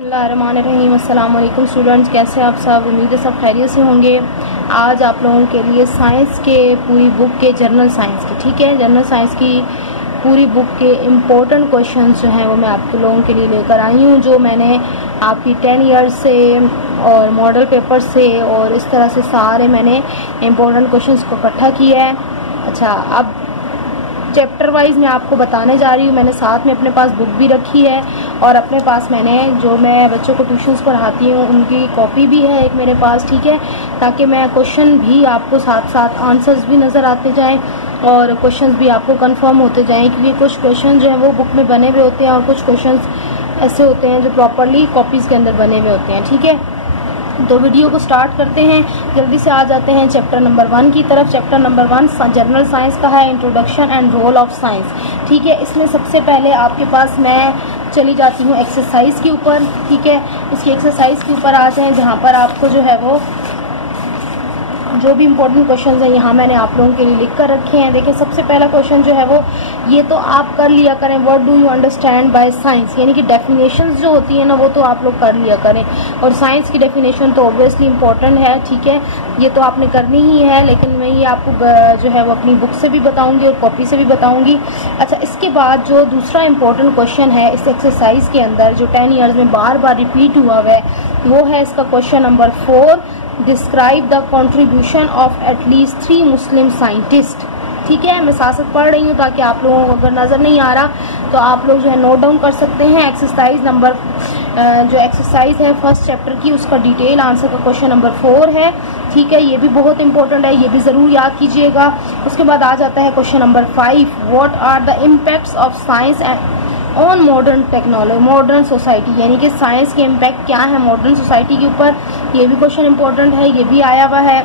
बिस्मिल्लाहिर्रहमानिर्रहीम। अस्सलाम वालेकुम स्टूडेंट्स, कैसे आप सब? उम्मीद है सब खैरियत से होंगे। आज आप लोगों के लिए साइंस के पूरी बुक के जनरल साइंस की, ठीक है, जनरल साइंस की पूरी बुक के इम्पोर्टेंट क्वेश्चंस जो हैं वो मैं आप लोगों के लिए लेकर आई हूँ, जो मैंने आपकी 10 ईयर्स से और मॉडल पेपर से और इस तरह से सारे मैंने इम्पोर्टेंट क्वेश्चंस को इकट्ठा किया है। अच्छा, अब चैप्टर वाइज मैं आपको बताने जा रही हूँ। मैंने साथ में अपने पास बुक भी रखी है और अपने पास मैंने जो मैं बच्चों को ट्यूशन्स पढ़ाती हूँ उनकी कॉपी भी है एक मेरे पास, ठीक है, ताकि मैं क्वेश्चन भी आपको साथ साथ आंसर्स भी नज़र आते जाएं और क्वेश्चंस भी आपको कंफर्म होते जाएं, क्योंकि कुछ क्वेश्चन जो है वो बुक में बने हुए होते हैं और कुछ क्वेश्चन ऐसे होते हैं जो प्रॉपरली कॉपीज़ के अंदर बने हुए होते हैं, ठीक है। तो वीडियो को स्टार्ट करते हैं, जल्दी से आ जाते हैं चैप्टर नंबर 1 की तरफ। चैप्टर नंबर 1 जनरल साइंस का है, introduction and role of science, ठीक है। इसमें सबसे पहले आपके पास मैं चली जाती हूँ एक्सरसाइज के ऊपर, ठीक है। इसकी एक्सरसाइज के ऊपर आ जाएं, जहाँ पर आपको जो है वो जो भी इम्पोर्टेंट क्वेश्चंस हैं यहाँ मैंने आप लोगों के लिए लिख कर रखे हैं। देखिए, सबसे पहला क्वेश्चन जो है वो ये तो आप कर लिया करें, what do you understand by science, यानी कि डेफिनेशंस जो होती है ना वो तो आप लोग कर लिया करें, और साइंस की डेफिनेशन तो ऑब्वियसली इम्पोर्टेंट है, ठीक है, ये तो आपने करनी ही है, लेकिन मैं ये आपको जो है वो अपनी बुक से भी बताऊँगी और कॉपी से भी बताऊँगी। अच्छा, इसके बाद जो दूसरा इम्पोर्टेंट क्वेश्चन है इस एक्सरसाइज के अंदर जो 10 ईयर्स में बार बार रिपीट हुआ है वो है इसका question number 4, describe the contribution of at least 3 Muslim scientist, ठीक है। मैं साथ साथ पढ़ रही हूँ ताकि आप लोगों को अगर नज़र नहीं आ रहा तो आप लोग जो है नोट डाउन कर सकते हैं। एक्सरसाइज नंबर जो एक्सरसाइज है फर्स्ट चैप्टर की उसका डिटेल आंसर का क्वेश्चन नंबर 4 है, ठीक है, ये भी बहुत इंपॉर्टेंट है, ये भी ज़रूर याद कीजिएगा। उसके बाद आ जाता है question number 5, what are the impacts of science on modern technology, modern society, यानी कि साइंस के इम्पैक्ट क्या है मॉडर्न सोसाइटी के ऊपर, ये भी क्वेश्चन इंपॉर्टेंट है, ये भी आया हुआ है।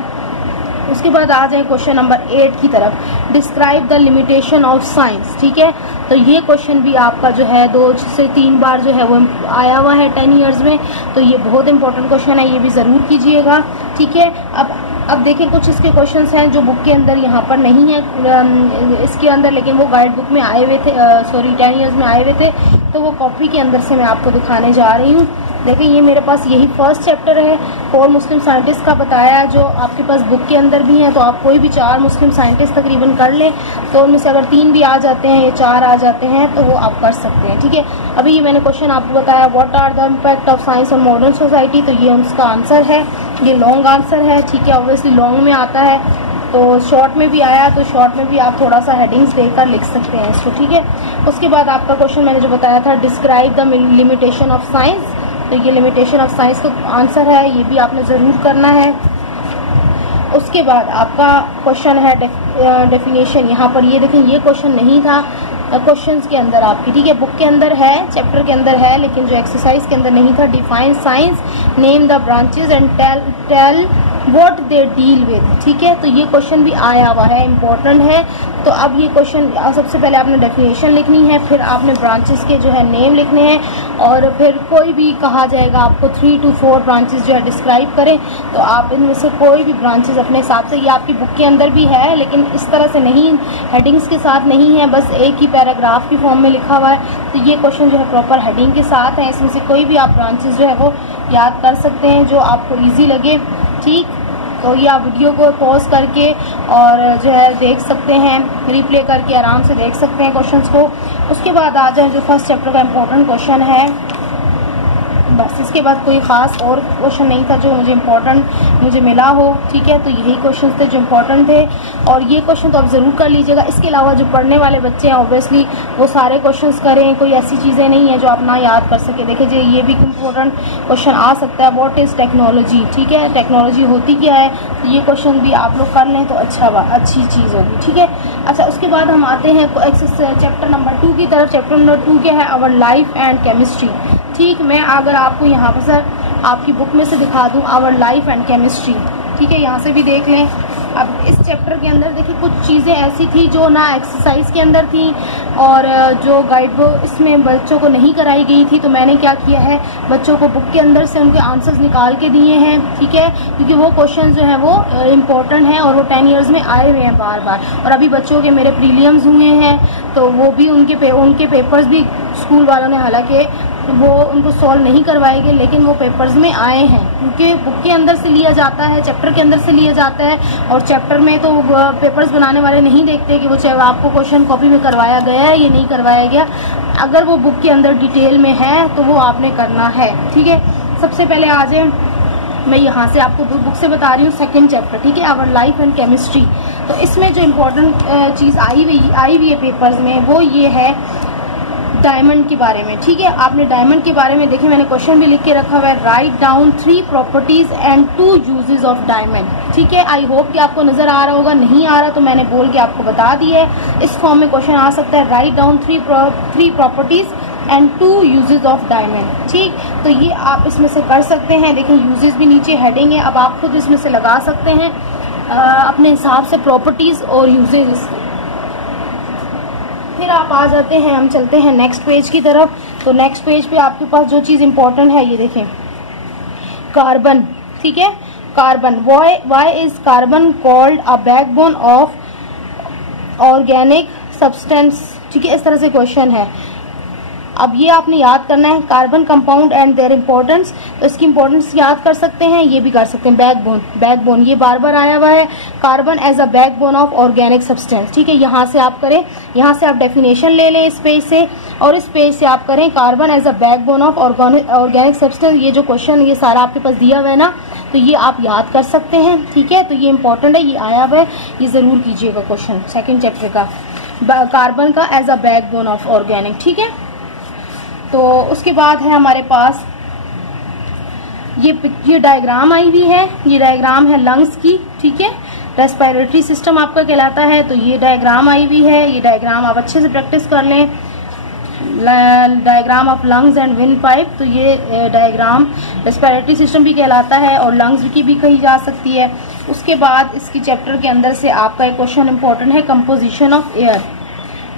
उसके बाद आ जाए क्वेश्चन नंबर 8 की तरफ, describe the limitation of science, ठीक है। तो ये क्वेश्चन भी आपका जो है 2 से 3 बार जो है वो आया हुआ है 10 ईयर्स में, तो ये बहुत इंपॉर्टेंट क्वेश्चन है, ये भी ज़रूर कीजिएगा, ठीक है। अब देखिए, कुछ इसके क्वेश्चंस हैं जो बुक के अंदर यहाँ पर नहीं है इसके अंदर, लेकिन वो गाइड बुक में आए हुए थे, 10 ईयर्स में आए हुए थे, तो वो कॉपी के अंदर से मैं आपको दिखाने जा रही हूँ। देखिए, ये मेरे पास यही फर्स्ट चैप्टर है, 4 मुस्लिम साइंटिस्ट का बताया, जो आपके पास बुक के अंदर भी हैं, तो आप कोई भी 4 मुस्लिम साइंटिस्ट तकरीबन कर लें, तो उनमें से अगर 3 भी आ जाते हैं या 4 आ जाते हैं तो वो आप कर सकते हैं, ठीक है। अभी ये मैंने क्वेश्चन आपको बताया, what are the impact of science on modern society, तो ये उसका आंसर है, ये लॉन्ग आंसर है, ठीक है, ऑब्वियसली लॉन्ग में आता है, तो शॉर्ट में भी आया, तो शॉर्ट में भी आप थोड़ा सा हेडिंग्स देकर लिख सकते हैं इसको, ठीक है। उसके बाद आपका क्वेश्चन मैंने जो बताया था, describe the limitation of science, तो ये लिमिटेशन ऑफ साइंस का आंसर है, ये भी आपने ज़रूर करना है। उसके बाद आपका क्वेश्चन है डेफिनेशन, यहाँ पर ये देखें, ये क्वेश्चन नहीं था क्वेश्चंस के अंदर आपकी, ठीक है, बुक के अंदर है, चैप्टर के अंदर है, लेकिन जो एक्सरसाइज के अंदर नहीं था। Define science, name the branches and tell what they deal with, ठीक है, तो ये क्वेश्चन भी आया हुआ है, इम्पोर्टेंट है। तो अब ये क्वेश्चन सबसे पहले आपने डेफिनेशन लिखनी है, फिर आपने ब्रांचेस के जो है नेम लिखने हैं, और फिर कोई भी कहा जाएगा आपको 3 to 4 ब्रांचेस जो है डिस्क्राइब करें, तो आप इनमें से कोई भी ब्रांचेस अपने हिसाब से, ये आपकी बुक के अंदर भी है लेकिन इस तरह से नहीं, हेडिंग्स के साथ नहीं है, बस एक ही पैराग्राफ की फॉर्म में लिखा हुआ है, तो ये क्वेश्चन जो है प्रॉपर हेडिंग के साथ है, इसमें से कोई भी आप ब्रांचेस जो है वो याद कर सकते हैं जो आपको ईजी लगे, ठीक। तो ये आप वीडियो को पॉज करके और जो है देख सकते हैं, रिप्ले करके आराम से देख सकते हैं क्वेश्चंस को। उसके बाद आ जाए जो फर्स्ट चैप्टर का इम्पोर्टेंट क्वेश्चन है, बस इसके बाद कोई ख़ास और क्वेश्चन नहीं था जो मुझे मिला हो, ठीक है, तो यही क्वेश्चन थे जो इम्पोर्टेंट थे, और ये क्वेश्चन तो आप ज़रूर कर लीजिएगा। इसके अलावा जो पढ़ने वाले बच्चे हैं ऑब्वियसली वो सारे क्वेश्चंस करें, कोई ऐसी चीज़ें नहीं है जो आप ना याद कर सके। देखिए जी, ये भी इम्पोर्टेंट क्वेश्चन आ सकता है, व्हाट इज़ टेक्नोलॉजी, ठीक है, टेक्नोलॉजी होती क्या है, तो ये क्वेश्चन भी आप लोग कर लें तो अच्छी चीज़ होगी, ठीक है। अच्छा, उसके बाद हम आते हैं चैप्टर नंबर 2 की तरफ। चैप्टर नंबर 2 क्या है, आवर लाइफ एंड केमिस्ट्री, ठीक। मैं अगर आपको यहाँ पर सर आपकी बुक में से दिखा दूँ, आवर लाइफ एंड केमिस्ट्री, ठीक है, यहाँ से भी देख लें। अब इस चैप्टर के अंदर देखिए कुछ चीज़ें ऐसी थी जो ना एक्सरसाइज के अंदर थी और जो गाइड बुक इसमें बच्चों को नहीं कराई गई थी, तो मैंने क्या किया है, बच्चों को बुक के अंदर से उनके आंसर्स निकाल के दिए हैं, ठीक है, क्योंकि वो क्वेश्चन जो है वो इम्पोर्टेंट हैं और वो 10 ईयर्स में आए हुए हैं बार बार, और अभी बच्चों के मेरे प्रीलियम्स हुए हैं तो वो भी उनके पेपर्स भी स्कूल वालों ने हालांकि वो उनको सॉल्व नहीं करवाए गए, लेकिन वो पेपर्स में आए हैं क्योंकि बुक के अंदर से लिया जाता है, चैप्टर के अंदर से लिया जाता है। और चैप्टर में तो पेपर्स बनाने वाले नहीं देखते कि वो चाहे आपको क्वेश्चन कॉपी में करवाया गया है या नहीं करवाया गया। अगर वो बुक के अंदर डिटेल में है तो वो आपने करना है, ठीक है। सबसे पहले आ जाए, मैं यहाँ से आपको बुक से बता रही हूँ सेकंड चैप्टर, ठीक है, आवर लाइफ एंड केमिस्ट्री। तो इसमें जो इम्पोर्टेंट चीज़ आई हुई है पेपर्स में वो ये है डायमंड के बारे में, ठीक है। आपने डायमंड के बारे में देखिए, मैंने क्वेश्चन भी लिख के रखा हुआ है, write down 3 properties and 2 uses of diamond, ठीक है। आई होप कि आपको नजर आ रहा होगा, नहीं आ रहा तो मैंने बोल के आपको बता दिया है। इस फॉर्म में क्वेश्चन आ सकता है, write down 3 properties and 2 uses of diamond, ठीक। तो ये आप इसमें से कर सकते हैं। देखिए यूजेस भी नीचे हेडिंग है, अब आप खुद इसमें से लगा सकते हैं अपने हिसाब से प्रॉपर्टीज और यूजेस। फिर आप आ जाते हैं, हम चलते हैं नेक्स्ट पेज की तरफ। तो नेक्स्ट पेज पे आपके पास जो चीज़ इंपॉर्टेंट है ये देखें, कार्बन, ठीक है। Carbon, why is carbon called a backbone of organic substance, ठीक है। इस तरह से क्वेश्चन है। अब ये आपने याद करना है, carbon compound and their importance. तो इसकी इंपॉर्टेंस याद कर सकते हैं, ये भी कर सकते हैं। बैकबोन ये बार बार आया हुआ है, carbon as a backbone of organic substance, ठीक है। यहाँ से आप करें, यहाँ से आप डेफिनेशन ले लें इस पेज से, और इस पेज से आप करें carbon as a backbone of organic substance. ये जो क्वेश्चन ये सारा आपके पास दिया हुआ है ना, तो ये आप याद कर सकते हैं, ठीक है। तो ये इंपॉर्टेंट है, ये आया हुआ है, ये जरूर कीजिएगा क्वेश्चन सेकेंड चैप्टर का, कार्बन का as a backbone of organic, ठीक है। तो उसके बाद है हमारे पास ये डायग्राम आई हुई है, ये डायग्राम है लंग्स की, ठीक है। रेस्पिरेटरी सिस्टम आपका कहलाता है, तो ये डायग्राम आई हुई है। ये डायग्राम आप अच्छे से प्रैक्टिस कर लें, diagram of lungs and wind pipe. तो ये डायग्राम रेस्पिरेटरी सिस्टम भी कहलाता है और लंग्स की भी कही जा सकती है। उसके बाद इसकी चैप्टर के अंदर से आपका एक क्वेश्चन इंपॉर्टेंट है, कंपोजिशन ऑफ एयर।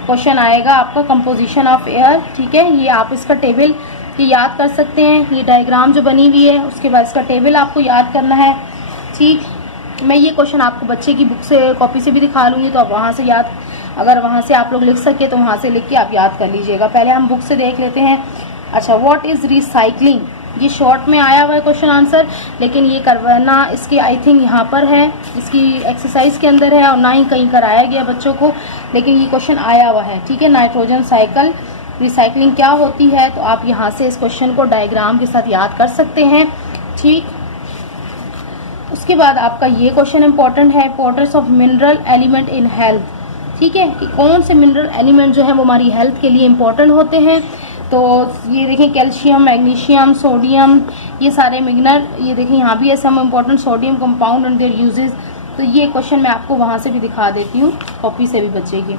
क्वेश्चन आएगा आपका कंपोजिशन ऑफ एयर, ठीक है। ये आप इसका टेबल ये याद कर सकते हैं, ये डायग्राम जो बनी हुई है, उसके बाद इसका टेबल आपको याद करना है, ठीक। मैं ये क्वेश्चन आपको बच्चे की बुक से कॉपी से भी दिखा लूंगी, तो आप वहां से याद, अगर वहां से आप लोग लिख सके तो वहां से लिख के आप याद कर लीजिएगा। पहले हम बुक से देख लेते हैं। अच्छा, व्हाट इज रिसाइकलिंग, ये शॉर्ट में आया हुआ है क्वेश्चन आंसर, लेकिन ये करवाना इसके आई थिंक यहाँ पर है, इसकी एक्सरसाइज के अंदर है और ना ही कहीं कराया गया बच्चों को, लेकिन ये क्वेश्चन आया हुआ है, ठीक है। नाइट्रोजन साइकिल रिसाइकलिंग क्या होती है, तो आप यहाँ से इस क्वेश्चन को डायग्राम के साथ याद कर सकते हैं, ठीक। उसके बाद आपका ये क्वेश्चन इंपॉर्टेंट है, importance of mineral element in health, ठीक है, कि कौन से मिनरल एलिमेंट जो है वो हमारी हेल्थ के लिए इंपॉर्टेंट होते हैं। तो ये देखें कैल्शियम, मैग्नीशियम, सोडियम, ये सारे मिनरल, ये देखें यहाँ भी है some important sodium compound and their uses. तो ये क्वेश्चन मैं आपको वहां से भी दिखा देती हूँ, कॉपी से भी बच्चे की।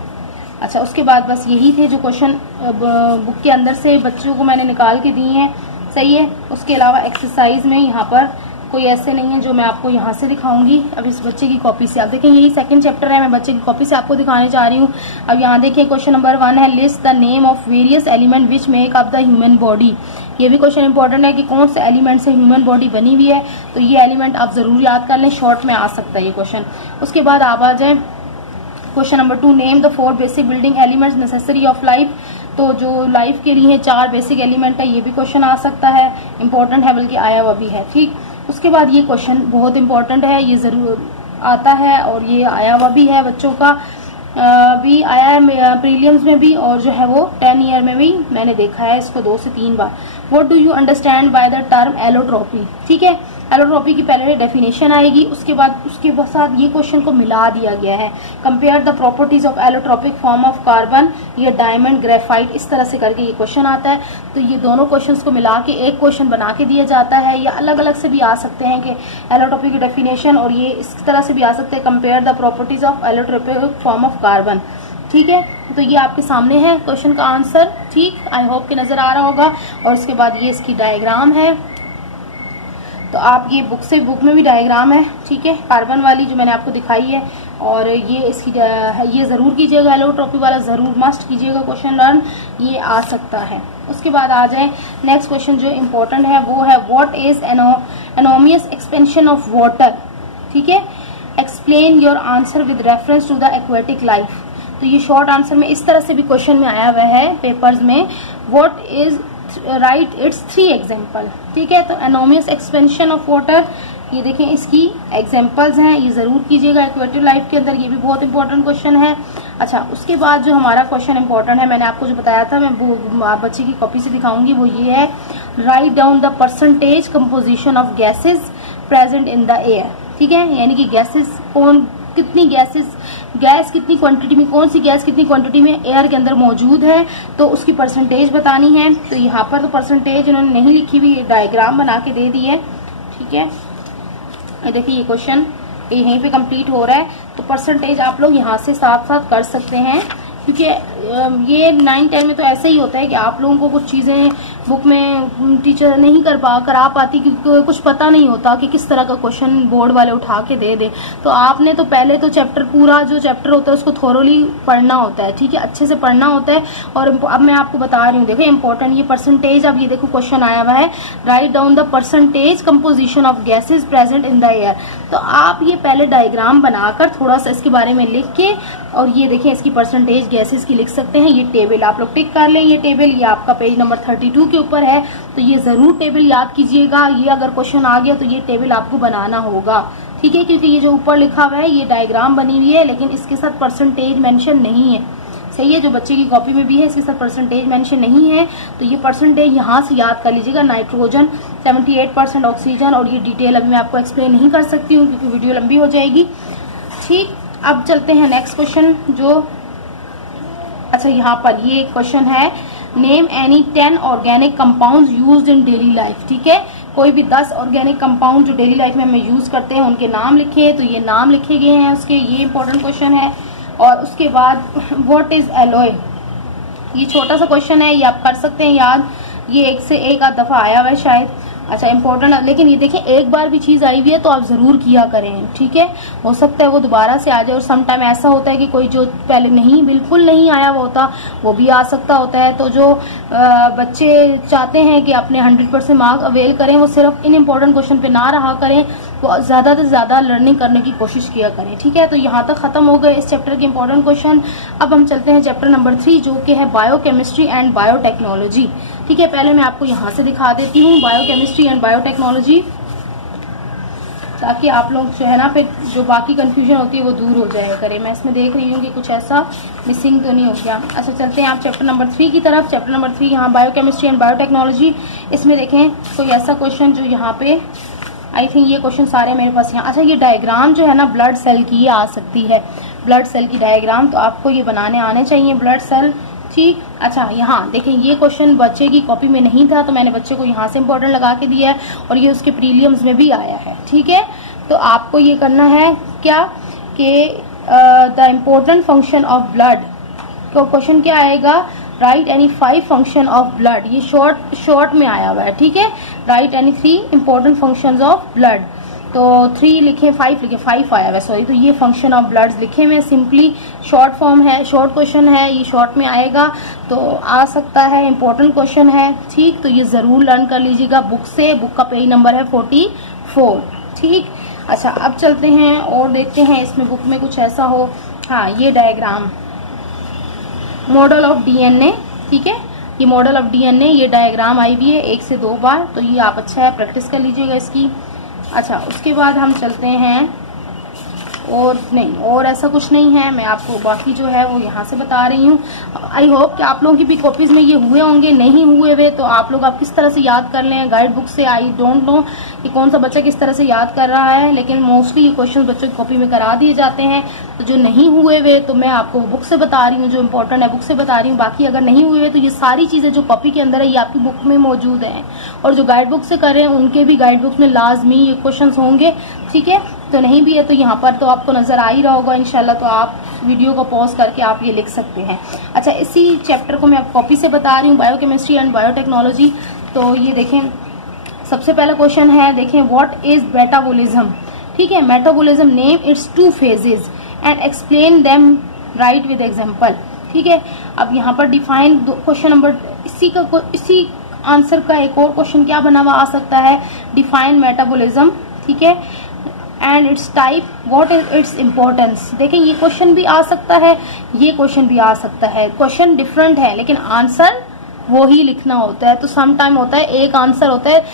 अच्छा, उसके बाद बस यही थे जो क्वेश्चन बुक के अंदर से बच्चों को मैंने निकाल के दिए हैं, सही है। उसके अलावा एक्सरसाइज में यहाँ पर कोई ऐसे नहीं है जो मैं आपको यहाँ से दिखाऊंगी। अब इस बच्चे की कॉपी से आप देखें, यही सेकंड चैप्टर है, मैं बच्चे की कॉपी से आपको दिखाने जा रही हूँ। अब यहाँ देखिए क्वेश्चन नंबर 1 है, list the name of various element which make up the human body. ये भी क्वेश्चन इंपॉर्टेंट है कि कौन से एलिमेंट से ह्यूमन बॉडी बनी हुई है, तो ये एलिमेंट आप जरूर याद कर लें, शॉर्ट में आ सकता है ये क्वेश्चन। उसके बाद आप आ जाए question number 2, name the 4 basic building elements necessary of life. तो जो लाइफ के लिए 4 बेसिक एलिमेंट है, ये भी क्वेश्चन आ सकता है, इंपॉर्टेंट है, बल्कि आया हुआ भी है, ठीक। उसके बाद ये क्वेश्चन बहुत इंपॉर्टेंट है, ये जरूर आता है और ये आया हुआ भी है, बच्चों का भी आया है प्रीलियम्स में भी, और जो है वो 10 ईयर में भी मैंने देखा है इसको 2 से 3 बार। What do you understand by the term allotropy, ठीक है। एलोट्रोपी की पहले डेफिनेशन आएगी, उसके बाद उसके साथ ये क्वेश्चन को मिला दिया गया है, compare the properties of allotropic form of carbon, ये डायमंड, ग्रेफाइट, इस तरह से करके ये क्वेश्चन आता है। तो ये दोनों क्वेश्चंस को मिला के एक क्वेश्चन बना के दिया जाता है, या अलग अलग से भी आ सकते हैं कि एलोट्रोपी की डेफिनेशन, और ये इस तरह से भी आ सकते हैं, compare the properties of allotropic form of carbon, ठीक है। तो ये आपके सामने है क्वेश्चन का आंसर, ठीक। आई होप कि नजर आ रहा होगा। और उसके बाद ये इसकी डायग्राम है, तो आप ये बुक में भी डायग्राम है, ठीक है, कार्बन वाली जो मैंने आपको दिखाई है। और ये इसकी ये जरूर कीजिएगा, एलोट्रोपी वाला जरूर मस्ट कीजिएगा क्वेश्चन लर्न, ये आ सकता है। उसके बाद आ जाए नेक्स्ट क्वेश्चन जो इम्पोर्टेंट है, वो है what is anomalous expansion of water, ठीक है। Explain your answer with reference to the aquatic life. तो ये शॉर्ट आंसर में इस तरह से भी क्वेश्चन में आया हुआ है पेपर्स में, what is right it's 3 example. ठीक है, तो एनोमियस एक्सपेंशन ऑफ वाटर, ये देखें इसकी एग्जाम्पल्स हैं, ये जरूर कीजिएगा एक्वेटिव लाइफ के अंदर, ये भी बहुत इंपॉर्टेंट क्वेश्चन है। अच्छा, उसके बाद जो हमारा क्वेश्चन इंपॉर्टेंट है, मैंने आपको जो बताया था, मैं वो बच्चे की कॉपी से दिखाऊंगी, वो ये है, right down the percentage composition of gases present in the air. ठीक है, यानी कि गैसेज कितनी गैस कितनी क्वांटिटी में, कौन सी गैस कितनी क्वांटिटी में एयर के अंदर मौजूद है, तो उसकी परसेंटेज बतानी है। तो यहाँ पर तो परसेंटेज उन्होंने नहीं लिखी हुई, डायग्राम बना के दे दी है। ठीक है, ये देखिए ये क्वेश्चन यहीं पे कंप्लीट हो रहा है, तो परसेंटेज आप लोग यहाँ से साथ साथ कर सकते हैं, क्योंकि ये 9-10 में तो ऐसे ही होता है कि आप लोगों को कुछ चीजें बुक में टीचर नहीं करा पाती, क्योंकि कुछ पता नहीं होता कि किस तरह का क्वेश्चन बोर्ड वाले उठा के दे दे। तो आपने तो पहले तो चैप्टर, पूरा जो चैप्टर होता है उसको थोरोली पढ़ना होता है। ठीक है, अच्छे से पढ़ना होता है। और अब मैं आपको बता रही हूँ, देखो इंपॉर्टेंट ये परसेंटेज, अब ये देखो क्वेश्चन आया हुआ है, right down the percentage composition of gases present in the air. तो आप ये पहले डायग्राम बनाकर थोड़ा सा इसके बारे में लिख के, और ये देखें इसकी परसेंटेज गैसेस की लिख सकते हैं। ये टेबल आप लोग टिक कर लें, ये टेबल ये आपका पेज नंबर 32 के ऊपर है, तो ये जरूर टेबल याद कीजिएगा। ये अगर क्वेश्चन आ गया तो ये टेबल आपको बनाना होगा। ठीक है, क्योंकि ये जो ऊपर लिखा हुआ है ये डायग्राम बनी हुई है, लेकिन इसके साथ परसेंटेज मेंशन नहीं है। सही है, जो बच्चे की कॉपी में भी है इसके साथ परसेंटेज मेंशन नहीं है, तो ये परसेंटेज यहाँ से याद कर लीजिएगा। नाइट्रोजन 78%, ऑक्सीजन, और ये डिटेल अभी मैं आपको एक्सप्लेन नहीं कर सकती हूँ क्योंकि वीडियो लंबी हो जाएगी। ठीक, अब चलते हैं नेक्स्ट क्वेश्चन जो, अच्छा यहाँ पर ये क्वेश्चन है, name any 10 organic compounds used in daily life. ठीक है, कोई भी 10 ऑर्गेनिक कंपाउंड जो डेली लाइफ में हम यूज करते हैं उनके नाम लिखे, तो ये नाम लिखे गए हैं उसके, ये इंपॉर्टेंट क्वेश्चन है। और उसके बाद व्हाट इज एलॉय, ये छोटा सा क्वेश्चन है, ये आप कर सकते हैं याद, ये एक से एक आध दफा आया हुआ है शायद। अच्छा इंपॉर्टेंट, लेकिन ये देखिए एक बार भी चीज आई हुई है तो आप जरूर किया करें। ठीक है, हो सकता है वो दोबारा से आ जाए, और सम टाइम ऐसा होता है कि कोई जो पहले नहीं, बिल्कुल नहीं आया वो होता, वो भी आ सकता होता है। तो जो बच्चे चाहते हैं कि अपने 100% मार्क्स अवेल करें, वो सिर्फ इन इम्पोर्टेंट क्वेश्चन पे ना रहा करें, वो ज्यादा से ज्यादा लर्निंग करने की कोशिश किया करें। ठीक है, तो यहाँ तक खत्म हो गए इस चैप्टर के इंपॉर्टेंट क्वेश्चन। अब हम चलते हैं चैप्टर नंबर 3 जो कि है बायोकेमिस्ट्री एंड बायोटेक्नोलॉजी। ठीक है, पहले मैं आपको यहाँ से दिखा देती हूँ बायोकेमिस्ट्री एंड बायोटेक्नोलॉजी, ताकि आप लोग जो है ना फिर जो बाकी कंफ्यूजन होती है वो दूर हो जाया करे। मैं इसमें देख रही हूँ कि कुछ ऐसा मिसिंग तो नहीं हो गया। अच्छा चलते हैं आप चैप्टर नंबर 3 की तरफ। चैप्टर नंबर 3 यहाँ बायोकेमिस्ट्री एंड बायोटेक्नोलॉजी, इसमें देखें कोई ऐसा क्वेश्चन जो यहाँ पे, आई थिंक ये क्वेश्चन सारे मेरे पास यहाँ। अच्छा ये डायग्राम जो है ना ब्लड सेल की आ सकती है, ब्लड सेल की डायग्राम, तो आपको ये बनाने आने चाहिए ब्लड सेल। ठीक, अच्छा यहाँ देखें ये क्वेश्चन बच्चे की कॉपी में नहीं था, तो मैंने बच्चे को यहाँ से इम्पोर्टेंट लगा के दिया है, और ये उसके प्रीलियम्स में भी आया है। ठीक है, तो आपको ये करना है क्या कि the important function of blood, तो क्वेश्चन क्या आएगा, right any 5 function of blood, ये शॉर्ट में आया हुआ है। ठीक है, right any 3 important functions of blood, तो 3 लिखे 5 लिखे 5 आया हुआ है, सॉरी। तो ये फंक्शन ऑफ ब्लड लिखे में सिंपली शॉर्ट फॉर्म है, शॉर्ट क्वेश्चन है, ये शॉर्ट में आएगा तो आ सकता है, इंपॉर्टेंट क्वेश्चन है। ठीक, तो ये जरूर लर्न कर लीजिएगा बुक से, बुक का पेज नंबर है 44। ठीक, अच्छा अब चलते हैं और देखते हैं इसमें बुक में कुछ ऐसा हो। हाँ ये डायग्राम, मॉडल ऑफ डीएनए। ठीक है, ये मॉडल ऑफ डीएनए, ये डायग्राम आई हुई है 1 से 2 बार, तो ये आप अच्छा है प्रैक्टिस कर लीजिएगा इसकी। अच्छा उसके बाद हम चलते हैं, और नहीं और ऐसा कुछ नहीं है, मैं आपको बाकी जो है वो यहाँ से बता रही हूँ। आई होप कि आप लोगों की भी कॉपीज में ये हुए होंगे, नहीं हुए हुए तो आप लोग किस तरह से याद कर लें गाइड बुक से। आई डोंट नो कि कौन सा बच्चा किस तरह से याद कर रहा है, लेकिन मोस्टली ये क्वेश्चन बच्चों की कॉपी में करा दिए जाते हैं। तो जो नहीं हुए हुए तो मैं आपको बुक से बता रही हूँ, जो इम्पोर्टेंट है बुक से बता रही हूँ। बाकी अगर नहीं हुए हुए तो ये सारी चीजें जो कॉपी के अंदर है ये आपकी बुक में मौजूद है, और जो गाइड बुक से कर रहे हैं उनके भी गाइड बुक में लाजमी ये क्वेश्चन होंगे। ठीक है, तो नहीं भी है तो यहाँ पर तो आपको नजर आ ही रहा होगा इंशाल्लाह, तो आप वीडियो को पॉज करके आप ये लिख सकते हैं। अच्छा इसी चैप्टर को मैं आप कॉपी से बता रही हूँ, बायोकेमिस्ट्री एंड बायोटेक्नोलॉजी। तो ये देखें सबसे पहला क्वेश्चन है, देखें व्हाट इज मेटाबॉलिज्म। ठीक है, metabolism name it's 2 phases and explain them right with example. ठीक है, अब यहाँ पर डिफाइन क्वेश्चन नंबर, इसी आंसर का एक और क्वेश्चन क्या बना हुआ आ सकता है, डिफाइन मेटाबॉलिज्म। ठीक है, and it's type, what is its importance. देखें ये क्वेश्चन भी आ सकता है, ये क्वेश्चन भी आ सकता है, क्वेश्चन डिफरेंट है लेकिन आंसर वो ही लिखना होता है। तो सम टाइम होता है एक आंसर होता है,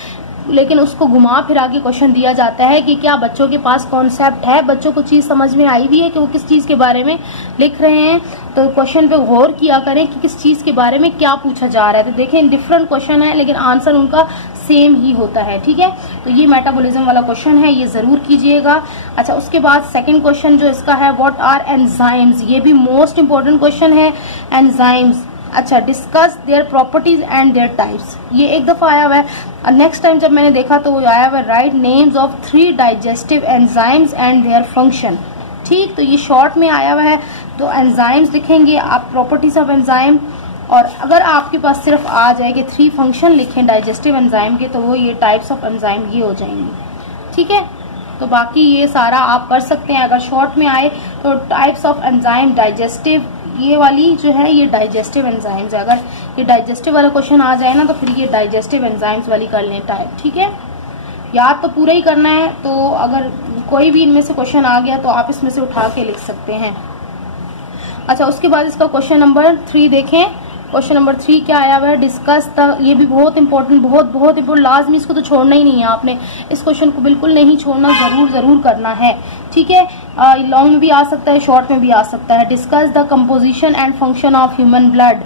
लेकिन उसको घुमा फिरा के क्वेश्चन दिया जाता है कि क्या बच्चों के पास कॉन्सेप्ट है, बच्चों को चीज समझ में आई भी है कि वो किस चीज के बारे में लिख रहे हैं। तो क्वेश्चन पे गौर किया करें कि किस चीज के बारे में क्या पूछा जा रहा है। तो देखें डिफरेंट क्वेश्चन है लेकिन आंसर उनका सेम ही होता है, ठीक है। तो ये मेटाबॉलिज्म वाला क्वेश्चन है, ये जरूर कीजिएगा। अच्छा, उसके बाद सेकंड क्वेश्चन जो इसका है, व्हाट आर एंजाइम्स, ये भी मोस्ट इंपोर्टेंट क्वेश्चन है। एंजाइम्स, अच्छा, discuss their properties and there types, ये एक दफा आया हुआ है। नेक्स्ट टाइम जब मैंने देखा तो वो आया हुआ है, right names of 3 digestive enzymes and their function. ठीक, तो ये शॉर्ट में आया हुआ है। तो एंजाइम्स लिखेंगे आप, प्रॉपर्टीज ऑफ एंजाइम, और अगर आपके पास सिर्फ आ जाए कि 3 फंक्शन लिखें डाइजेस्टिव एंजाइम के, तो वो ये टाइप्स ऑफ एंजाइम ये हो जाएंगे, ठीक है। तो बाकी ये सारा आप कर सकते हैं। अगर शॉर्ट में आए तो टाइप्स ऑफ एंजाइम डाइजेस्टिव, ये वाली जो है ये डाइजेस्टिव एंजाइम्स है। अगर ये डाइजेस्टिव वाला क्वेश्चन आ जाए ना तो फिर ये डाइजेस्टिव एंजाइम्स वाली कर लें टाइप, ठीक है। याद तो पूरा ही करना है, तो अगर कोई भी इनमें से क्वेश्चन आ गया तो आप इसमें से उठा के लिख सकते हैं। अच्छा, उसके बाद इसका क्वेश्चन नंबर 3 देखें। क्वेश्चन नंबर 3 क्या आया हुआ है, डिस्कस द, ये भी बहुत इंपॉर्टेंट, बहुत इंपॉर्टेंट, लाजमी, इसको तो छोड़ना ही नहीं है आपने, इस क्वेश्चन को बिल्कुल नहीं छोड़ना, जरूर करना है, ठीक है। लॉन्ग में भी आ सकता है, शॉर्ट में भी आ सकता है। Discuss the composition and function of human blood,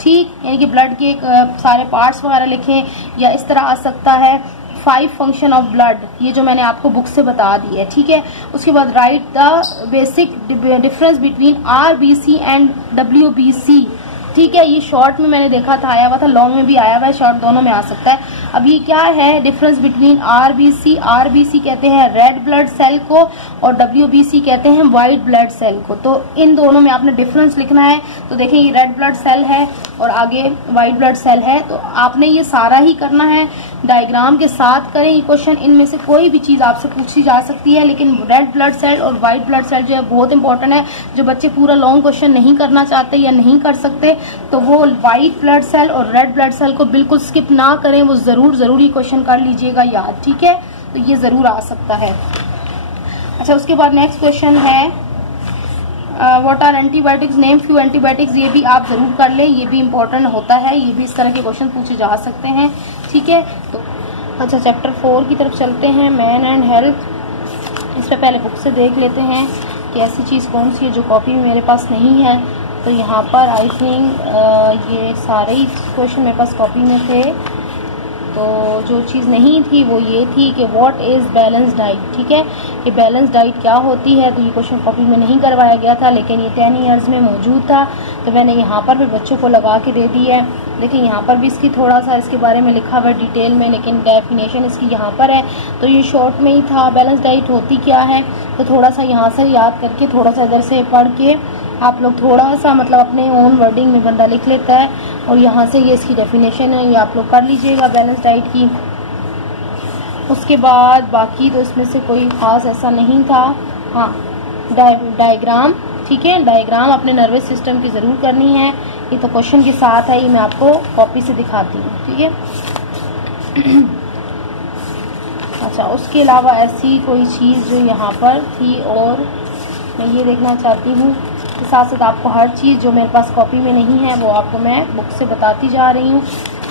ठीक, यानी कि ब्लड के सारे पार्ट्स वगैरह लिखें, या इस तरह आ सकता है 5 फंक्शन ऑफ ब्लड, ये जो मैंने आपको बुक से बता दी है, ठीक है। उसके बाद right the basic difference between RBC and WBC, ठीक है। ये शॉर्ट में मैंने देखा था आया हुआ था, लॉन्ग में भी आया हुआ है, शॉर्ट दोनों में आ सकता है। अब ये क्या है डिफरेंस बिटवीन RBC कहते हैं रेड ब्लड सेल को, और WBC कहते हैं व्हाइट ब्लड सेल को। तो इन दोनों में आपने डिफरेंस लिखना है। तो देखें ये रेड ब्लड सेल है और आगे व्हाइट ब्लड सेल है, तो आपने ये सारा ही करना है, डायग्राम के साथ करें ये क्वेश्चन। इनमें से कोई भी चीज आपसे पूछी जा सकती है, लेकिन रेड ब्लड सेल और व्हाइट ब्लड सेल जो है बहुत इंपॉर्टेंट है। जो बच्चे पूरा लॉन्ग क्वेश्चन नहीं करना चाहते या नहीं कर सकते, तो वो व्हाइट ब्लड सेल और रेड ब्लड सेल को बिल्कुल स्किप ना करें, वो जरूर ये क्वेश्चन कर लीजिएगा याद, ठीक है। तो ये जरूर आ सकता है। अच्छा, उसके बाद नेक्स्ट क्वेश्चन है, what are antibiotics, name few antibiotics, ये भी आप जरूर कर लें, ये भी इंपॉर्टेंट होता है, ये भी इस तरह के क्वेश्चन पूछे जा सकते हैं, ठीक है। तो अच्छा, चैप्टर 4 की तरफ चलते हैं, मैन एंड हेल्थ। इस पर पहले बुक से देख लेते हैं कि ऐसी चीज़ कौन सी है जो कॉपी में मेरे पास नहीं है। तो यहाँ पर आई थिंक ये सारे ही क्वेश्चन मेरे पास कॉपी में थे। तो जो चीज़ नहीं थी वो ये थी कि व्हाट इज़ बैलेंस डाइट, ठीक है, कि बैलेंस डाइट क्या होती है। तो ये क्वेश्चन कॉपी में नहीं करवाया गया था, लेकिन ये 10 ईयर्स में मौजूद था, तो मैंने यहाँ पर भी बच्चों को लगा के दे दी है। देखिए यहाँ पर भी इसकी थोड़ा सा इसके बारे में लिखा हुआ है डिटेल में, लेकिन डेफिनेशन इसकी यहाँ पर है। तो ये शॉर्ट में ही था, बैलेंस डाइट होती क्या है, तो थोड़ा सा यहाँ से याद करके थोड़ा सा इधर से पढ़ के आप लोग थोड़ा सा मतलब अपने ओन वर्डिंग में बंदा लिख लेता है, और यहाँ से ये इसकी डेफिनेशन है, ये आप लोग कर लीजिएगा बैलेंस डाइट की। उसके बाद बाकी तो इसमें से कोई ख़ास ऐसा नहीं था। हाँ, डायग्राम, ठीक है, डायग्राम अपने नर्वस सिस्टम की ज़रूर करनी है, ये तो क्वेश्चन के साथ है, ये मैं आपको कॉपी से दिखाती हूँ, ठीक है। अच्छा, उसके अलावा ऐसी कोई चीज़ जो यहाँ पर थी और मैं ये देखना चाहती हूँ के साथ साथ आपको हर चीज़ जो मेरे पास कॉपी में नहीं है वो आपको मैं बुक से बताती जा रही हूँ,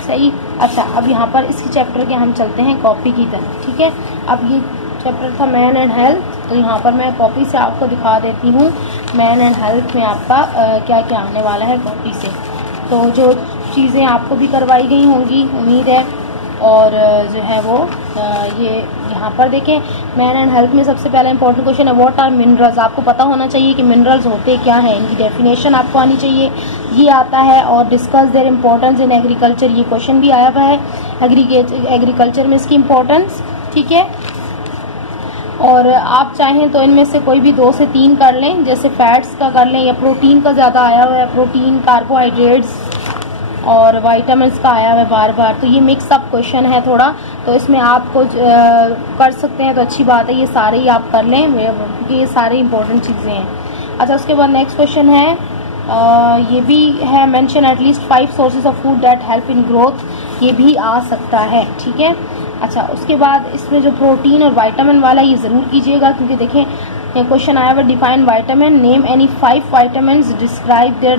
सही। अच्छा, अब यहाँ पर इसी चैप्टर के हम चलते हैं कॉपी की तरफ, ठीक है। अब ये चैप्टर था मैन एंड हेल्थ, तो यहाँ पर मैं कॉपी से आपको दिखा देती हूँ मैन एंड हेल्थ में आपका क्या क्या आने वाला है कॉपी से। तो जो चीज़ें आपको भी करवाई गई होंगी उम्मीद है, और जो है वो ये यहाँ पर देखें मैन एंड हेल्थ में सबसे पहला इंपॉर्टेंट क्वेश्चन है व्हाट आर मिनरल्स। आपको पता होना चाहिए कि मिनरल्स होते क्या हैं, इनकी डेफिनेशन आपको आनी चाहिए, ये आता है। और discuss their importance in agriculture, ये क्वेश्चन भी आया हुआ है एग्रीकल्चर में इसकी इंपॉर्टेंस, ठीक है। और आप चाहें तो इनमें से कोई भी 2 से 3 कर लें, जैसे फैट्स का कर लें, या प्रोटीन का ज़्यादा आया हुआ है, प्रोटीन, कार्बोहाइड्रेट्स और वाइटामिन्स का आया हुआ है बार बार। तो ये मिक्स अप क्वेश्चन है थोड़ा, तो इसमें आपको कर सकते हैं तो अच्छी बात है, ये सारे ही आप कर लें क्योंकि ये सारे इंपॉर्टेंट चीज़ें हैं। अच्छा, उसके बाद नेक्स्ट क्वेश्चन है ये भी है mention at least 5 sources of food that help in growth, ये भी आ सकता है, ठीक है। अच्छा, उसके बाद इसमें जो प्रोटीन और वाइटामिन वाला ये ज़रूर कीजिएगा, क्योंकि देखें क्वेश्चन आया हुआ define vitamin, name any 5 vitamin, describe their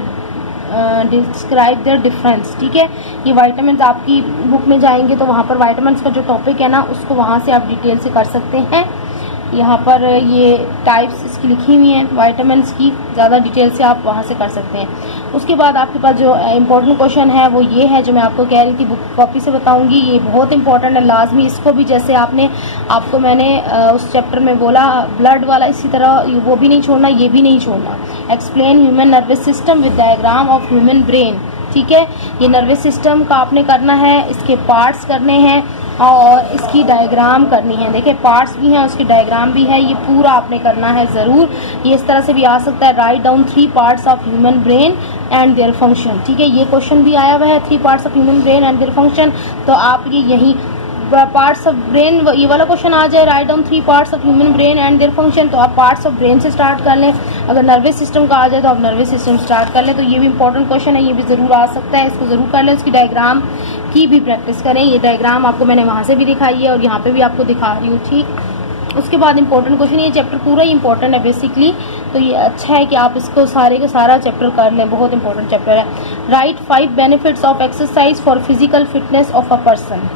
describe their difference. ठीक है, ये वाइटामिन आपकी बुक में जाएंगे तो वहाँ पर वाइटामिन का जो टॉपिक है ना उसको वहाँ से आप डिटेल से कर सकते हैं। यहाँ पर ये टाइप्स इसकी लिखी हुई हैं वाइटामिन की, ज़्यादा डिटेल से आप वहाँ से कर सकते हैं। उसके बाद आपके पास जो इम्पोर्टेंट क्वेश्चन है वो ये है, जो मैं आपको कह रही थी बुक कॉपी से बताऊंगी, ये बहुत इंपॉर्टेंट है लाजमी। इसको भी जैसे आपको मैंने उस चैप्टर में बोला ब्लड वाला, इसी तरह वो भी नहीं छोड़ना, ये भी नहीं छोड़ना। Explain human nervous system with diagram of human brain. ठीक है, ये नर्वस सिस्टम का आपने करना है, इसके पार्ट्स करने हैं और इसकी डायग्राम करनी है। देखिए पार्ट्स भी हैं, उसकी डायग्राम भी है, ये पूरा आपने करना है ज़रूर। ये इस तरह से भी आ सकता है, write down 3 parts of human brain and their function. ठीक है, ये क्वेश्चन भी आया हुआ है 3 parts of human brain and their function. तो आप ये यही पार्ट्स ऑफ ब्रेन, ये वाला क्वेश्चन आ जाए write down 3 parts of human brain and their function, तो आप पार्ट्स ऑफ ब्रेन से स्टार्ट कर लें। अगर नर्वस सिस्टम का आ जाए तो आप नर्वस सिस्टम स्टार्ट कर लें। तो ये भी इंपॉर्टेंट क्वेश्चन है, ये भी ज़रूर आ सकता है, इसको ज़रूर कर लें। उसकी डायग्राम की भी प्रैक्टिस करें। ये डायग्राम आपको मैंने वहाँ से भी दिखाई है और यहाँ पे भी आपको दिखा रही हूँ। ठीक, उसके बाद इंपॉर्टेंट क्वेश्चन, ये चैप्टर पूरा ही इंपॉर्टेंट है बेसिकली, तो ये अच्छा है कि आप इसको सारे का सारा चैप्टर कर लें, बहुत इंपॉर्टेंट चैप्टर है। Right 5 benefits of exercise for physical fitness of a person.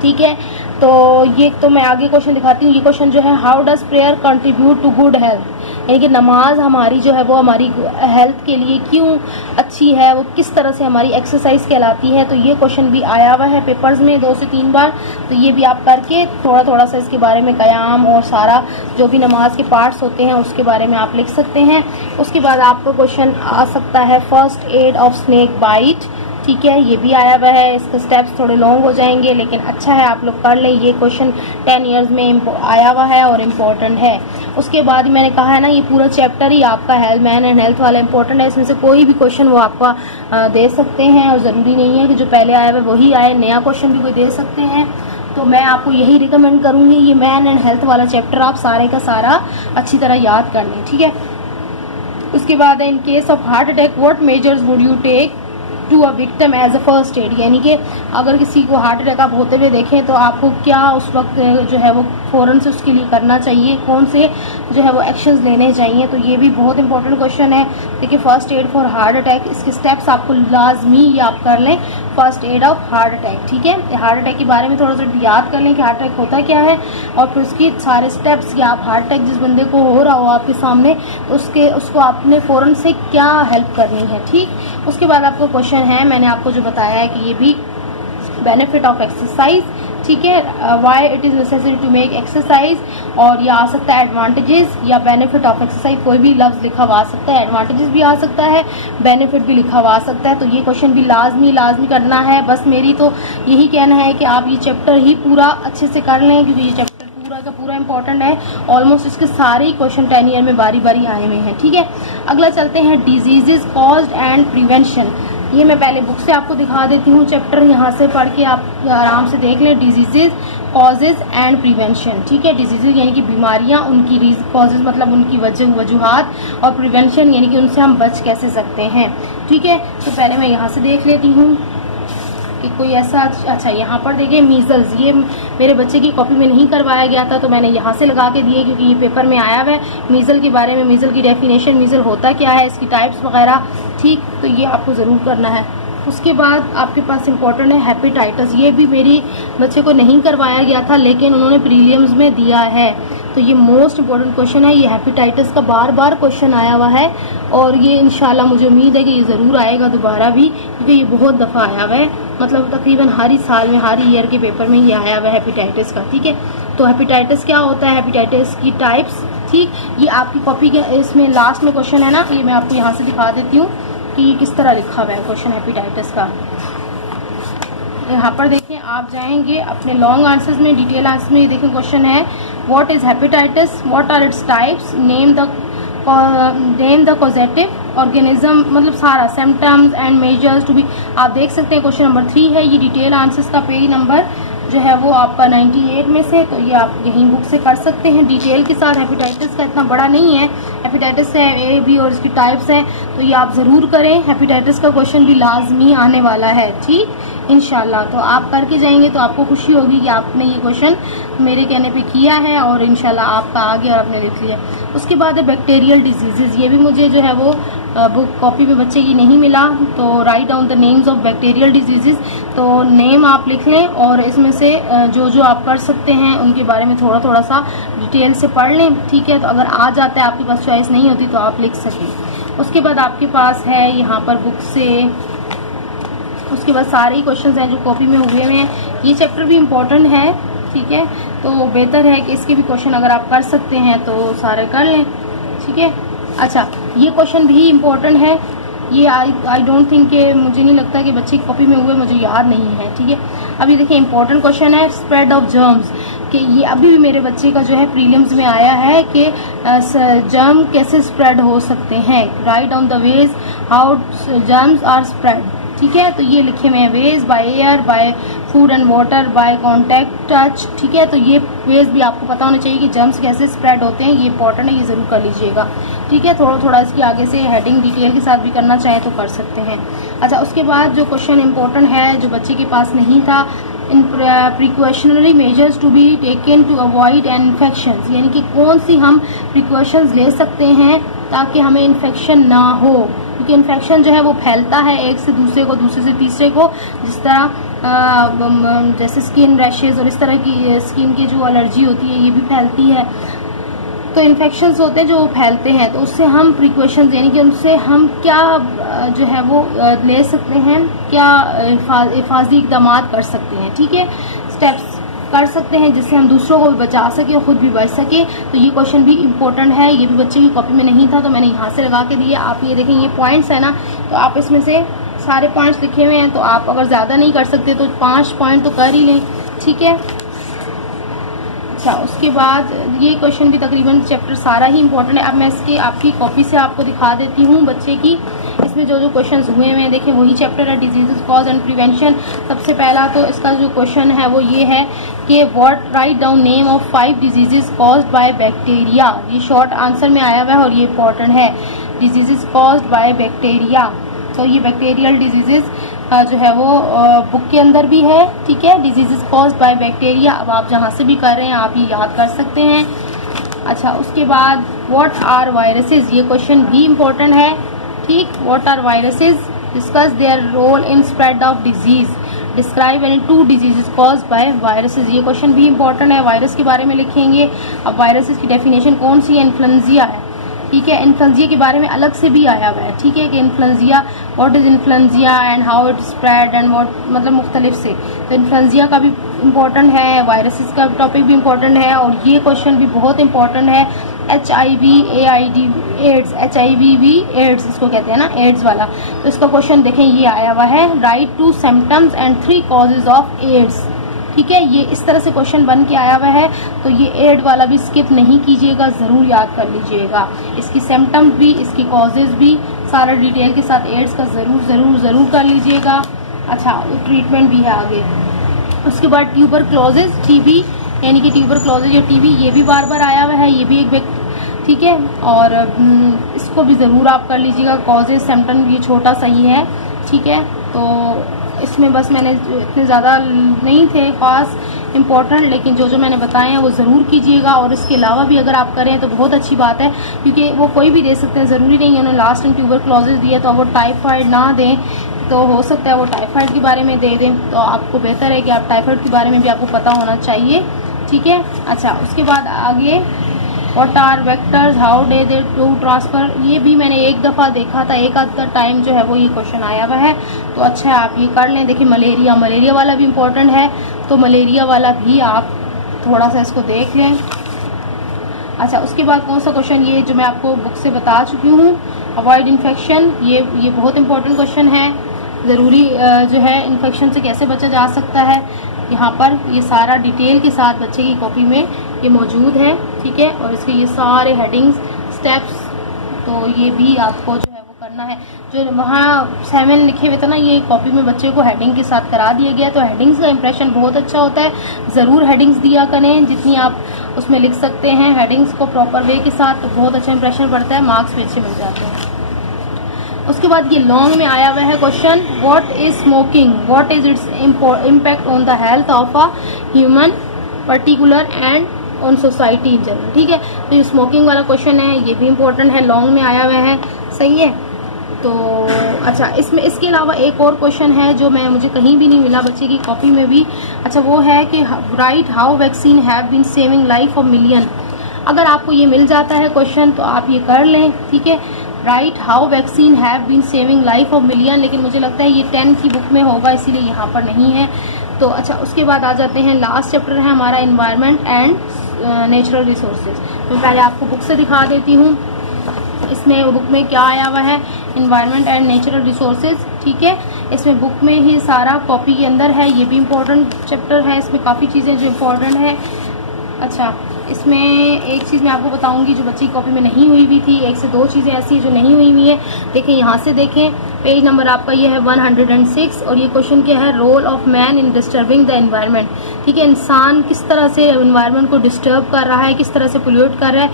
ठीक है, तो ये तो मैं आगे क्वेश्चन दिखाती हूँ। ये क्वेश्चन जो है, how does prayer contribute to good health, यानी कि नमाज हमारी जो है वो हमारी हेल्थ के लिए क्यों अच्छी है, वो किस तरह से हमारी एक्सरसाइज कहलाती है। तो ये क्वेश्चन भी आया हुआ है पेपर्स में 2 से 3 बार, तो ये भी आप करके थोड़ा थोड़ा सा इसके बारे में कयाम और सारा जो भी नमाज के पार्ट्स होते हैं उसके बारे में आप लिख सकते हैं। उसके बाद आपको क्वेश्चन आ सकता है first aid of snake bite. ठीक है, ये भी आया हुआ है, इसके स्टेप्स थोड़े लॉन्ग हो जाएंगे लेकिन अच्छा है आप लोग कर लें। ये क्वेश्चन 10 ईयर्स में आया हुआ है और इम्पोर्टेंट है। उसके बाद मैंने कहा है ना, ये पूरा चैप्टर ही आपका हेल्थ मैन एंड हेल्थ वाला इंपॉर्टेंट है। इसमें से कोई भी क्वेश्चन वो आपका दे सकते हैं और ज़रूरी नहीं है कि जो पहले आया हुआ है वही आए, नया क्वेश्चन भी कोई दे सकते हैं। तो मैं आपको यही रिकमेंड करूँगी, ये मैन एंड हेल्थ वाला चैप्टर आप सारे का सारा अच्छी तरह याद कर लें। ठीक है, उसके बाद in case of heart attack what measures would you take to a victim as a first aid, यानी कि अगर किसी को हार्ट अटैक आप होते हुए देखें तो आपको क्या उस वक्त जो है वो फ़ौरन से उसके लिए करना चाहिए, कौन से जो है वो एक्शंस लेने चाहिए। तो ये भी बहुत इंपॉर्टेंट क्वेश्चन है। देखिए first aid for heart attack, इसके स्टेप्स आपको लाजमी ये आप कर लें, first aid of heart attack. ठीक है, हार्ट अटैक के बारे में थोड़ा सा याद कर लें कि हार्ट अटैक होता क्या है और फिर उसकी सारे स्टेप्स, या आप हार्ट अटैक जिस बंदे को हो रहा हो आपके सामने तो उसको आपने फ़ौरन से क्या हेल्प करनी है। ठीक, उसके बाद आपका क्वेश्चन है, मैंने आपको जो बताया है कि ये भी बेनिफिट ऑफ एक्सरसाइज। ठीक है, why it is necessary to make exercise, और ये आ सकता है एडवांटेजेस या बेनिफिट ऑफ एक्सरसाइज, कोई भी लफ्ज़ लिखा हुआ आ सकता है, एडवांटेजेस भी आ सकता है, बेनिफिट भी लिखा हुआ आ सकता है। तो ये क्वेश्चन भी लाजमी करना है। बस मेरी तो यही कहना है कि आप ये चैप्टर ही पूरा अच्छे से कर लें, क्योंकि ये चैप्टर पूरा का पूरा इंपॉर्टेंट है। ऑलमोस्ट इसके सारे ही क्वेश्चन 10 ईयर में बारी बारी आए हुए हैं। ठीक है, अगला चलते हैं डिजीजेज कॉज्ड एंड प्रिवेंशन। ये मैं पहले बुक से आपको दिखा देती हूँ, चैप्टर यहाँ से पढ़ के आप आराम से देख लें। Diseases causes and prevention. ठीक है, डिजीजेज यानी कि बीमारियाँ, उनकी कॉजेज मतलब उनकी वजूहात, और प्रिवेंशन यानी कि उनसे हम बच कैसे सकते हैं। ठीक है, तो पहले मैं यहाँ से देख लेती हूँ कि कोई ऐसा, अच्छा यहाँ पर देखिए मीजल्स, ये मेरे बच्चे की कॉपी में नहीं करवाया गया था तो मैंने यहाँ से लगा के दिए क्योंकि ये पेपर में आया हुआ है। मीजल के बारे में, मीजल की डेफिनेशन, मीजल होता क्या है, इसकी टाइप्स वगैरह। ठीक, तो ये आपको ज़रूर करना है। उसके बाद आपके पास इंपॉर्टेंट है हेपेटाइटिस। ये भी मेरी बच्चे को नहीं करवाया गया था लेकिन उन्होंने प्रीलिम्स में दिया है, तो ये मोस्ट इम्पॉर्टेंट क्वेश्चन है। ये हेपेटाइटिस का बार बार क्वेश्चन आया हुआ है और ये इंशाल्लाह मुझे उम्मीद है कि ये ज़रूर आएगा दोबारा भी, क्योंकि ये बहुत दफ़ा आया हुआ है, मतलब तकरीबन हर ही साल में, हर ईयर के पेपर में ये आया हुआ है हेपेटाइटिस का। ठीक है, तो हेपेटाइटिस क्या होता है, हेपेटाइटिस की टाइप्स। ठीक, ये आपकी कॉपी के इसमें लास्ट में क्वेश्चन है ना, ये मैं आपको यहाँ से दिखा देती हूँ कि किस तरह लिखा हुआ है क्वेश्चन हेपेटाइटिस का। यहाँ पर देखें, आप जाएंगे अपने लॉन्ग आंसर्स में, डिटेल आंसर्स में, ये देखें क्वेश्चन है what is hepatitis, what are its types, name the causative organism, मतलब सारा symptoms and measures to be. आप देख सकते हैं क्वेश्चन नंबर 3 है, ये डिटेल आंसर्स का पेज नंबर जो है वो आपका 98 में से, तो ये आप यहीं बुक से कर सकते हैं डिटेल के साथ। हेपेटाइटिस का इतना बड़ा नहीं है, हेपेटाइटिस है ए बी और इसकी टाइप्स हैं, तो ये आप ज़रूर करें। हेपेटाइटिस का क्वेश्चन भी लाजमी आने वाला है। ठीक, इंशाल्लाह, तो आप करके जाएंगे तो आपको खुशी होगी कि आपने ये क्वेश्चन मेरे कहने पे किया है और इंशाल्लाह आपका आ गया और आपने लिख लिया। उसके बाद है बैक्टीरियल डिजीजेज, ये भी मुझे जो है वो बुक कॉपी में बच्चे की नहीं मिला तो right down the names of bacterial diseases, तो नेम आप लिख लें और इसमें से जो जो आप कर सकते हैं उनके बारे में थोड़ा थोड़ा सा डिटेल से पढ़ लें, ठीक है। तो अगर आ जाता है, आपके पास चॉइस नहीं होती तो आप लिख सकें। उसके बाद आपके पास है यहाँ पर बुक से, उसके बाद सारे ही क्वेश्चन हैं जो कॉपी में हुए हैं। ये चैप्टर भी इम्पोर्टेंट है, ठीक है, तो बेहतर है कि इसके भी क्वेश्चन अगर आप कर सकते हैं तो सारे कर लें, ठीक है। अच्छा, ये क्वेश्चन भी इम्पोर्टेंट है, ये आई डोंट थिंक कि मुझे नहीं लगता कि बच्चे की कॉपी में हुए, मुझे याद नहीं है, ठीक है। अभी देखिए इम्पोर्टेंट क्वेश्चन है स्प्रेड ऑफ जर्म्स, कि ये अभी भी मेरे बच्चे का जो है प्रीलिम्स में आया है कि जर्म कैसे स्प्रेड हो सकते हैं। Write down the ways how germs are spread, ठीक है। तो ये लिखे हुए हैं ways by air, by food and water, by contact touch, ठीक है। तो ये वेज भी आपको पता होना चाहिए कि जर्म्स कैसे स्प्रेड होते हैं, ये इंपॉर्टेंट है, ये जरूर कर लीजिएगा, ठीक है। थोड़ा थोड़ा इसकी आगे से हेडिंग डिटेल के साथ भी करना चाहे तो कर सकते हैं। अच्छा, उसके बाद जो क्वेश्चन इंपॉर्टेंट है जो बच्चे के पास नहीं था, in precautionary measures to be taken to avoid infection, यानी कि कौन सी हम प्रिकॉशंस ले सकते हैं ताकि हमें इन्फेक्शन ना हो, क्योंकि इन्फेक्शन जो है वो फैलता है एक से दूसरे को, दूसरे से तीसरे को, जिस तरह जैसे स्किन रैशेज और इस तरह की स्किन की जो एलर्जी होती है ये भी फैलती है। तो इन्फेक्शंस होते हैं जो फैलते हैं, तो उससे हम प्रिकॉशंस यानी कि उनसे हम क्या जो है वो ले सकते हैं, क्या हिफाजती इक़दाम कर सकते हैं, ठीक है, स्टेप्स कर सकते हैं जिससे हम दूसरों को भी बचा सके और खुद भी बच सके। तो ये क्वेश्चन भी इम्पोर्टेंट है, ये भी बच्चे की कॉपी में नहीं था तो मैंने यहाँ से लगा के दिए। आप ये देखें, ये पॉइंट्स है ना, तो आप इसमें से सारे पॉइंट्स लिखे हुए हैं, तो आप अगर ज़्यादा नहीं कर सकते तो 5 पॉइंट तो कर ही लें, ठीक है। अच्छा, उसके बाद ये क्वेश्चन भी तकरीबन चैप्टर सारा ही इम्पोर्टेंट है। अब मैं इसके आपकी कॉपी से आपको दिखा देती हूँ बच्चे की, इसमें जो जो क्वेश्चंस हुए हैं देखें वही चैप्टर है, डिजीजेस कॉज एंड प्रिवेंशन। सबसे पहला तो इसका जो क्वेश्चन है वो ये है कि what write down name of 5 diseases caused by bacteria. ये शॉर्ट आंसर में आया हुआ है और ये इम्पोर्टेंट है, डिजीजेस कॉज्ड बाय बैक्टीरिया। तो ये बैक्टीरियल डिजीजेस जो है वो बुक के अंदर भी है, ठीक है, डिजीजेस कॉज्ड बाय बैक्टीरिया। अब आप जहाँ से भी कर रहे हैं आप ये याद कर सकते हैं। अच्छा, उसके बाद व्हाट आर वायरसेस, ये क्वेश्चन भी इम्पोर्टेंट है, ठीक। What are viruses, discuss their role in spread of disease, describe any 2 diseases caused by viruses, ये क्वेश्चन भी इम्पोर्टेंट है, वायरस के बारे में लिखेंगे। अब वायरसेस की डेफिनेशन कौन सी है, इन्फ्लुएंजा है, ठीक है। इन्फ्लुएंजा के बारे में अलग से भी आया हुआ है, ठीक है, कि influenza, what is influenza and how it spread and what, मतलब मुख्तलिफ से। तो इन्फ्लुएंजा का भी इम्पोर्टेंट है, वायरसेस का टॉपिक भी इम्पोर्टेंट है, और ये क्वेश्चन भी बहुत इम्पोर्टेंट है, HIV AID AIDS, HIV AIDS इसको कहते हैं ना, एड्स वाला। तो इसका क्वेश्चन देखें ये आया हुआ है, write 2 symptoms and 3 causes of AIDS, ठीक है। ये इस तरह से क्वेश्चन बन के आया हुआ है, तो ये एड वाला भी स्किप नहीं कीजिएगा, जरूर याद कर लीजिएगा। इसकी सिम्टम्स भी, इसकी कॉजेज भी, सारा डिटेल के साथ एड्स का जरूर जरूर जरूर कर लीजिएगा। अच्छा, ट्रीटमेंट भी है आगे। उसके बाद ट्यूबरक्लोसिस, TB यानी कि ट्यूबरक्लोसिस या TB, ये भी बार बार आया हुआ है, ये भी एक ठीक है, और इसको भी ज़रूर आप कर लीजिएगा। कॉजेज सिम्टम ये छोटा सा ही है, ठीक है। तो इसमें बस मैंने इतने ज़्यादा नहीं थे खास इम्पोर्टेंट, लेकिन जो जो मैंने बताए हैं वो ज़रूर कीजिएगा। और इसके अलावा भी अगर आप करें तो बहुत अच्छी बात है, क्योंकि वो कोई भी दे सकते हैं, ज़रूरी नहीं है उन्होंने लास्ट टाइम ट्यूबरक्लोसिस दिया तो वो टाइफाइड ना दें, तो हो सकता है वो टाइफाइड के बारे में दे दें, तो आपको बेहतर है कि आप टाइफाइड के बारे में भी आपको पता होना चाहिए, ठीक है। अच्छा, उसके बाद आगे what are vectors, how do they to transfer, ये भी मैंने एक दफ़ा देखा था, एक आध टाइम जो है वो ये क्वेश्चन आया हुआ है, तो अच्छा है आप ये कर लें। देखिए मलेरिया वाला भी इम्पोर्टेंट है, तो मलेरिया वाला भी आप थोड़ा सा इसको देख लें। अच्छा, उसके बाद कौन सा क्वेश्चन, ये जो मैं आपको बुक से बता चुकी हूँ, अवॉइड इन्फेक्शन, ये बहुत इंपॉर्टेंट क्वेश्चन है, ज़रूरी जो है इन्फेक्शन से कैसे बचा जा सकता है, यहाँ पर ये सारा डिटेल के साथ बच्चे की कॉपी में ये मौजूद है, ठीक है। और इसके ये सारे हेडिंग्स, स्टेप्स, तो ये भी आपको जो है वो करना है। जो वहाँ 7 लिखे हुए थे ना, ये कॉपी में बच्चे को हेडिंग के साथ करा दिया गया, तो हेडिंग्स का इंप्रेशन बहुत अच्छा होता है, ज़रूर हेडिंग्स दिया करें जितनी आप उसमें लिख सकते हैं, हेडिंग्स को प्रॉपर वे के साथ, तो बहुत अच्छा इंप्रेशन पड़ता है, मार्क्स भी अच्छे मिल जाते हैं। उसके बाद ये लॉन्ग में आया हुआ है question, what is smoking, what is its impact on the health of a human particular and on society in general, ठीक है। तो ये स्मोकिंग वाला क्वेश्चन है, ये भी इम्पोर्टेंट है, लॉन्ग में आया हुआ है, सही है। तो अच्छा, इसमें इसके अलावा एक और क्वेश्चन है जो मुझे कहीं भी नहीं मिला बच्चे की कॉपी में भी। अच्छा, वो है कि write how vaccine have been saving life of million. अगर आपको ये मिल जाता है क्वेश्चन तो आप ये कर लें, ठीक है। Write how vaccine have been saving life of million, लेकिन मुझे लगता है ये 10 की बुक में होगा, इसीलिए यहाँ पर नहीं है। तो अच्छा, उसके बाद आ जाते हैं, लास्ट चैप्टर है हमारा एनवायरनमेंट एंड नेचुरल रिसोर्सेज। तो पहले आपको बुक से दिखा देती हूँ, इसमें बुक में क्या आया हुआ है, एनवायरनमेंट एंड नेचुरल रिसोर्सेज, ठीक है। इसमें बुक में ही सारा कॉपी के अंदर है, ये भी इम्पोर्टेंट चैप्टर है, इसमें काफ़ी चीज़ें जो इम्पोर्टेंट है। अच्छा, इसमें एक चीज़ मैं आपको बताऊंगी जो बच्ची की कॉपी में नहीं हुई भी थी, 1 से 2 चीज़ें ऐसी हैं जो नहीं हुई हुई है। देखें, यहाँ से देखें, पेज नंबर आपका ये है 106, और ये क्वेश्चन क्या है, role of man in disturbing the environment, ठीक है। इंसान किस तरह से एनवायरनमेंट को डिस्टर्ब कर रहा है, किस तरह से पोल्यूट कर रहा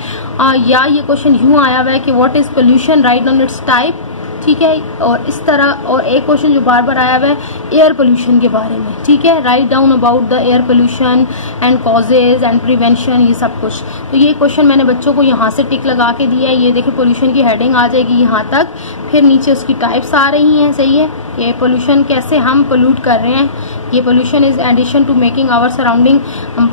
है, या ये क्वेश्चन यूँ आया हुआ है कि what is pollution, right on it's type, ठीक है। और इस तरह, और एक क्वेश्चन जो बार बार आया हुआ है एयर पोल्यूशन के बारे में, ठीक है, write down about the air pollution and causes and prevention, ये सब कुछ। तो ये क्वेश्चन मैंने बच्चों को यहाँ से टिक लगा के दिया है। ये देखिए, पोल्यूशन की हेडिंग आ जाएगी यहाँ तक, फिर नीचे उसकी टाइप्स आ रही हैं, सही है। ये पोल्यूशन कैसे हम पोल्यूट कर रहे हैं, ये pollution is addition to making our surrounding,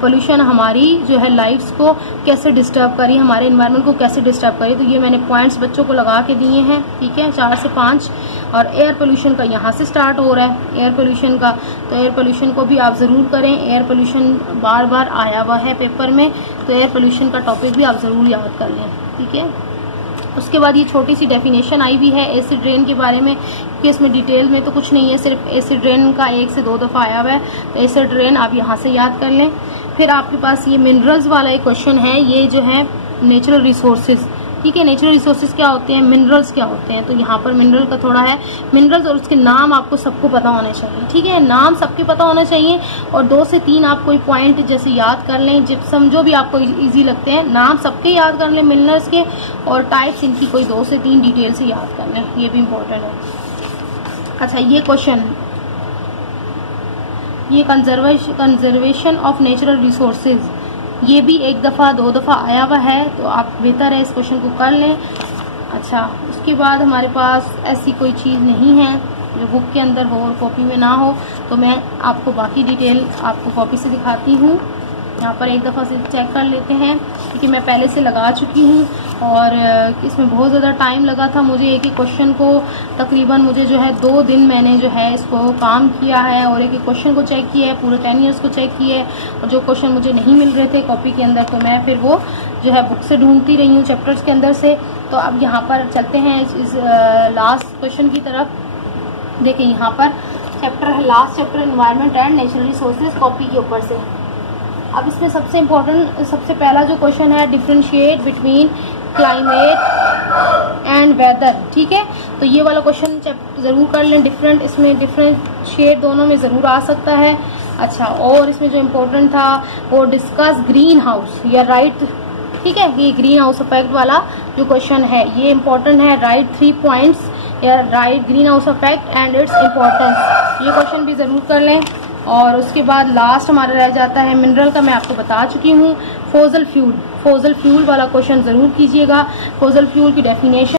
pollution हमारी जो है लाइफ्स को कैसे डिस्टर्ब करी, हमारे एनवायरनमेंट को कैसे डिस्टर्ब करी। तो ये मैंने पॉइंट्स बच्चों को लगा के दिए हैं, ठीक है, 4 से 5। और एयर पोल्यूशन का यहाँ से स्टार्ट हो रहा है, एयर पोल्यूशन का, तो एयर पोल्यूशन को भी आप ज़रूर करें। एयर पोल्यूशन बार बार आया हुआ है पेपर में, तो एयर पोल्यूशन का टॉपिक भी आप ज़रूर याद कर लें, ठीक है। उसके बाद ये छोटी सी डेफिनेशन आई भी है एसिड रेन के बारे में, क्योंकि इसमें डिटेल में तो कुछ नहीं है, सिर्फ एसिड रेन का 1 से 2 दफ़ा आया हुआ है, तो एसिड रेन आप यहाँ से याद कर लें। फिर आपके पास ये मिनरल्स वाला एक क्वेश्चन है, ये जो है नेचुरल रिसोर्सेज, ठीक है। नेचुरल रिसोर्सेज क्या होते हैं, मिनरल्स क्या होते हैं, तो यहाँ पर मिनरल का थोड़ा है। मिनरल्स और उसके नाम आपको सबको पता होने चाहिए, ठीक है, नाम सबके पता होना चाहिए। और 2 से 3 आप कोई पॉइंट जैसे याद कर लें, जिप्सम, जो भी आपको इजी लगते हैं, नाम सबके याद कर लें मिनरल्स के, और टाइप्स इनकी कोई 2 से 3 डिटेल से याद कर लें, ये भी इम्पोर्टेंट है। अच्छा, ये क्वेश्चन, ये कंजर्वेशन ऑफ नेचुरल रिसोर्सेज, ये भी 1 दफ़ा 2 दफ़ा आया हुआ है, तो आप बेहतर है इस क्वेश्चन को कर लें। अच्छा, उसके बाद हमारे पास ऐसी कोई चीज़ नहीं है जो बुक के अंदर हो और कॉपी में ना हो, तो मैं आपको बाकी डिटेल आपको कॉपी से दिखाती हूँ। यहाँ पर 1 दफ़ा से चेक कर लेते हैं, क्योंकि मैं पहले से लगा चुकी हूँ, और इसमें बहुत ज़्यादा टाइम लगा था मुझे। एक एक क्वेश्चन को तकरीबन मुझे जो है 2 दिन मैंने जो है इसको काम किया है, और एक एक क्वेश्चन को चेक किया है, पूरे 10 ईयर्स को चेक किया है। और जो क्वेश्चन मुझे नहीं मिल रहे थे कॉपी के अंदर, तो मैं फिर वो जो है बुक से ढूंढती रही हूँ, चैप्टर्स के अंदर से। तो अब यहाँ पर चलते हैं इस लास्ट क्वेश्चन की तरफ। देखिए, यहाँ पर चैप्टर है, last chapter environment and natural resources, copy के ऊपर से। अब इसमें सबसे इम्पोर्टेंट, सबसे पहला जो क्वेश्चन है, differentiate between climate and weather, ठीक है। तो ये वाला क्वेश्चन ज़रूर कर लें, डिफरेंशिएट दोनों में ज़रूर आ सकता है। अच्छा, और इसमें जो इम्पोर्टेंट था वो डिस्कस ग्रीन हाउस या राइट, ठीक है, ये ग्रीन हाउस इफेक्ट वाला जो क्वेश्चन है ये इम्पोर्टेंट है, राइट 3 पॉइंट्स या right green house effect and its importance, ये क्वेश्चन भी ज़रूर कर लें। और उसके बाद लास्ट हमारा रह जाता है मिनरल का, मैं आपको बता चुकी हूँ। फोजल फ्यूल वाला क्वेश्चन ज़रूर कीजिएगा, फोजल फ्यूल की डेफिनेशन